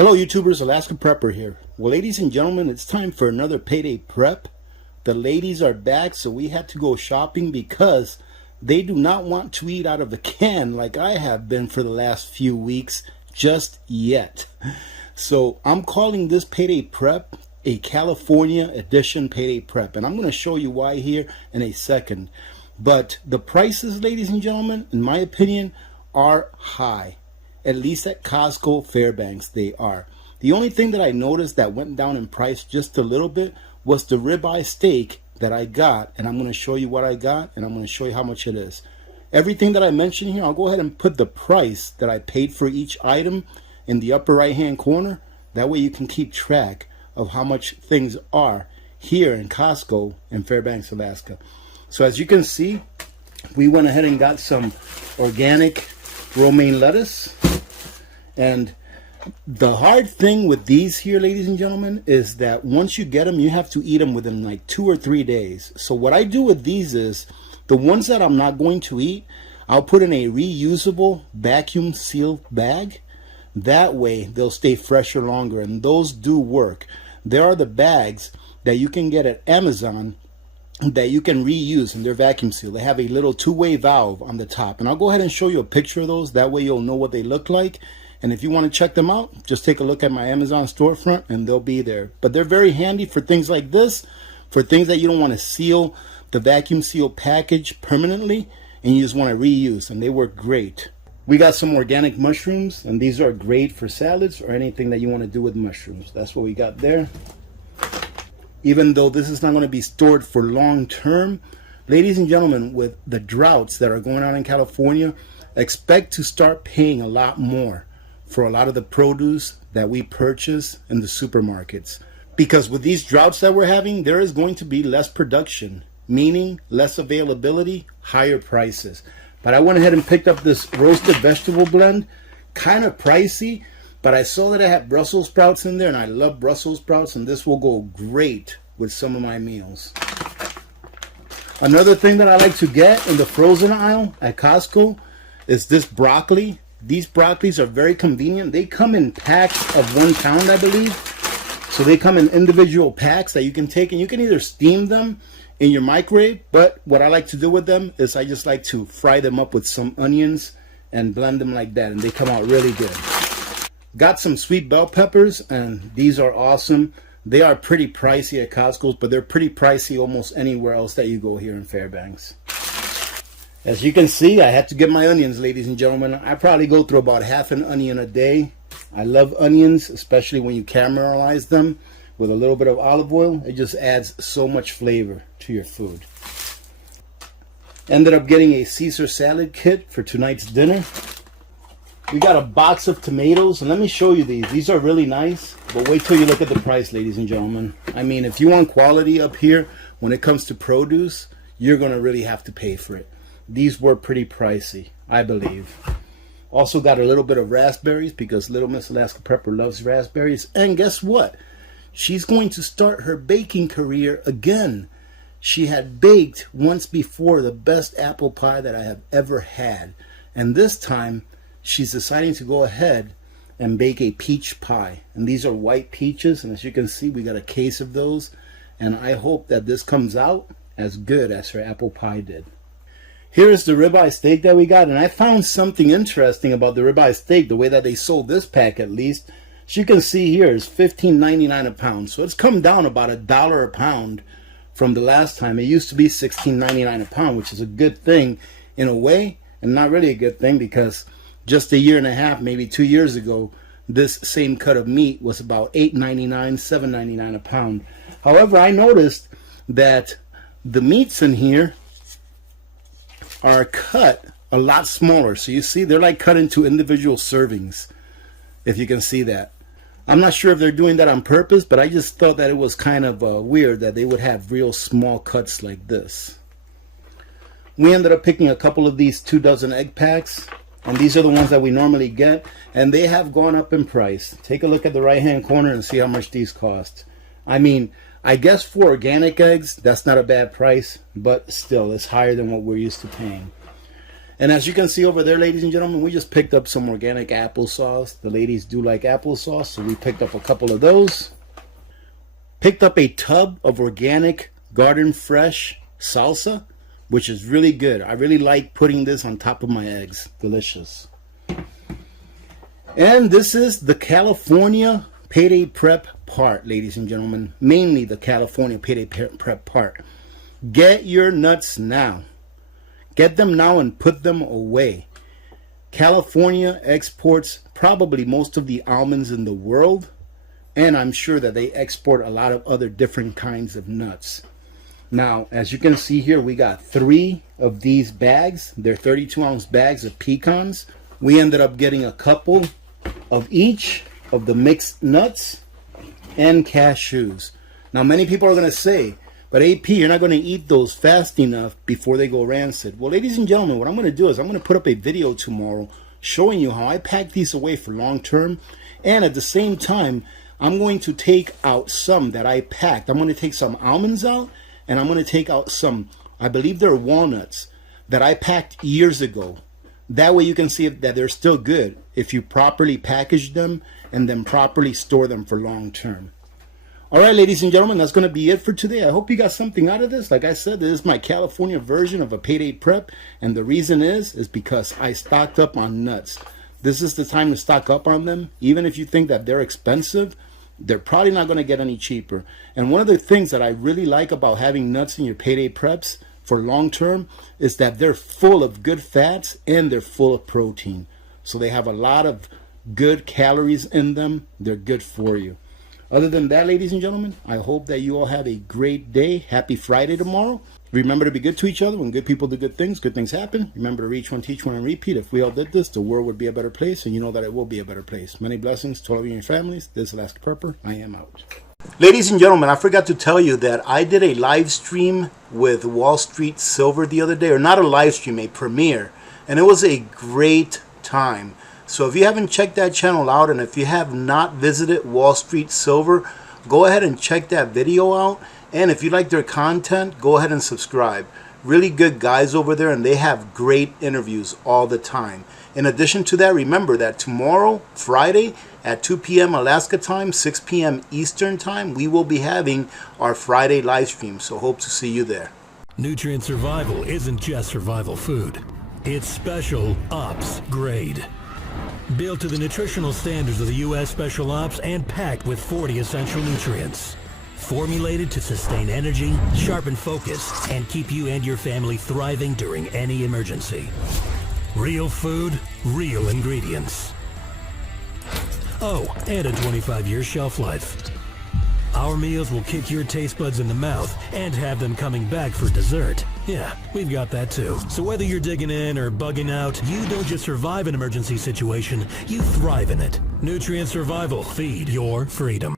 Hello YouTubers, Alaska Prepper here. Well, ladies and gentlemen, it's time for another payday prep. The ladies are back, so we had to go shopping because they do not want to eat out of the can like I have been for the last few weeks just yet. So I'm calling this payday prep a California edition payday prep, and I'm going to show you why here in a second. But the prices, ladies and gentlemen, in my opinion, are high. At least at Costco, Fairbanks, they are. The only thing that I noticed that went down in price just a little bit was the ribeye steak that I got. And I'm going to show you what I got, and I'm going to show you how much it is. Everything that I mentioned here, I'll go ahead and put the price that I paid for each item in the upper right-hand corner. That way you can keep track of how much things are here in Costco in Fairbanks, Alaska. So as you can see, we went ahead and got some organic romaine lettuce. And the hard thing with these here, ladies and gentlemen, is that once you get them, you have to eat them within like 2 or 3 days. So what I do with these is, the ones that I'm not going to eat, I'll put in a reusable vacuum sealed bag. That way they'll stay fresher longer, and those do work. There are the bags that you can get at Amazon that you can reuse, and they're vacuum sealed. They have a little two-way valve on the top, and I'll go ahead and show you a picture of those. That way you'll know what they look like. And if you want to check them out, just take a look at my Amazon storefront and they'll be there. But they're very handy for things like this, for things that you don't want to seal the vacuum seal package permanently and you just want to reuse, and they work great. We got some organic mushrooms, and these are great for salads or anything that you want to do with mushrooms. That's what we got there. Even though this is not going to be stored for long term, ladies and gentlemen, with the droughts that are going on in California, expect to start paying a lot more for a lot of the produce that we purchase in the supermarkets. Because with these droughts that we're having, there is going to be less production, meaning less availability, higher prices. But I went ahead and picked up this roasted vegetable blend, kind of pricey, but I saw that it had Brussels sprouts in there, and I love Brussels sprouts, and this will go great with some of my meals. Another thing that I like to get in the frozen aisle at Costco is this broccoli. These broccolis are very convenient. They come in packs of 1 pound, I believe. So they come in individual packs that you can take, and you can either steam them in your microwave, but what I like to do with them is I just like to fry them up with some onions and blend them like that, and they come out really good. Got some sweet bell peppers, and these are awesome. They are pretty pricey at Costco's, but they're pretty pricey almost anywhere else that you go here in Fairbanks. As you can see, I had to get my onions, ladies and gentlemen. I probably go through about half an onion a day. I love onions, especially when you caramelize them with a little bit of olive oil. It just adds so much flavor to your food. Ended up getting a Caesar salad kit for tonight's dinner. We got a box of tomatoes, and let me show you these. These are really nice, but wait till you look at the price, ladies and gentlemen. I mean, if you want quality up here when it comes to produce, you're going to really have to pay for it. These were pretty pricey, I believe. Also got a little bit of raspberries because Little Miss Alaska Prepper loves raspberries. And guess what? She's going to start her baking career again. She had baked once before the best apple pie that I have ever had. And this time, she's deciding to go ahead and bake a peach pie. And these are white peaches. And as you can see, we got a case of those. And I hope that this comes out as good as her apple pie did. Here is the ribeye steak that we got, and I found something interesting about the ribeye steak, the way that they sold this pack at least. As you can see here, it's $15.99 a pound, so it's come down about $1 a pound from the last time. It used to be $16.99 a pound, which is a good thing in a way, and not really a good thing because just a year and a half, maybe 2 years ago, this same cut of meat was about $8.99, $7.99 a pound. However, I noticed that the meats in here are cut a lot smaller. So you see, they're like cut into individual servings, if you can see that. I'm not sure if they're doing that on purpose, but I just thought that it was kind of weird that they would have real small cuts like this. We ended up picking a couple of these 2 dozen egg packs, and these are the ones that we normally get, and they have gone up in price. Take a look at the right hand corner and see how much these cost. I mean, I guess for organic eggs, that's not a bad price, but still, it's higher than what we're used to paying. And as you can see over there, ladies and gentlemen, we just picked up some organic applesauce. The ladies do like applesauce, so we picked up a couple of those. Picked up a tub of organic garden fresh salsa, which is really good. I really like putting this on top of my eggs. Delicious. And this is the California Payday Prep part, ladies and gentlemen. Mainly the California Payday Prep part. Get your nuts now. Get them now and put them away. California exports probably most of the almonds in the world, and I'm sure that they export a lot of other different kinds of nuts. Now, as you can see here, we got 3 of these bags. They're 32-ounce bags of pecans. We ended up getting a couple of each of the mixed nuts and cashews. Now, many people are going to say, but AP, you're not going to eat those fast enough before they go rancid. Well, ladies and gentlemen, what I'm going to do is I'm going to put up a video tomorrow showing you how I pack these away for long term. And at the same time, I'm going to take out some that I packed. I'm going to take some almonds out, and I'm going to take out some, I believe they're walnuts, that I packed years ago. That way you can see that they're still good if you properly package them and then properly store them for long term. All right, ladies and gentlemen, that's going to be it for today. I hope you got something out of this. Like I said, this is my California version of a payday prep. And the reason is because I stocked up on nuts. This is the time to stock up on them. Even if you think that they're expensive, they're probably not going to get any cheaper. And one of the things that I really like about having nuts in your payday preps for long term is that they're full of good fats and they're full of protein. So they have a lot of good calories in them. They're good for you. Other than that, ladies and gentlemen, I hope that you all have a great day. Happy Friday tomorrow. Remember to be good to each other. When good people do good things happen. Remember to reach one, teach one, and repeat. If we all did this, the world would be a better place, and you know that it will be a better place. Many blessings to all of you and your families. This is Alaska Prepper. I am out. Ladies and gentlemen, I forgot to tell you that I did a live stream with Wall Street Silver the other day. Or not a live stream, a premiere. And it was a great time. So if you haven't checked that channel out, and if you have not visited Wall Street Silver, go ahead and check that video out. And if you like their content, go ahead and subscribe. Really good guys over there, and they have great interviews all the time. In addition to that, remember that tomorrow, Friday, at 2 p.m. Alaska time, 6 p.m. Eastern time, we will be having our Friday live stream. So hope to see you there. Nutrient survival isn't just survival food. It's special ops grade. Built to the nutritional standards of the U.S. Special Ops and packed with 40 essential nutrients. Formulated to sustain energy, sharpen focus, and keep you and your family thriving during any emergency. Real food, real ingredients. Oh, and a 25-year shelf life. Our meals will kick your taste buds in the mouth and have them coming back for dessert. Yeah, we've got that too. So whether you're digging in or bugging out, you don't just survive an emergency situation, you thrive in it. Nutrient survival, feed your freedom.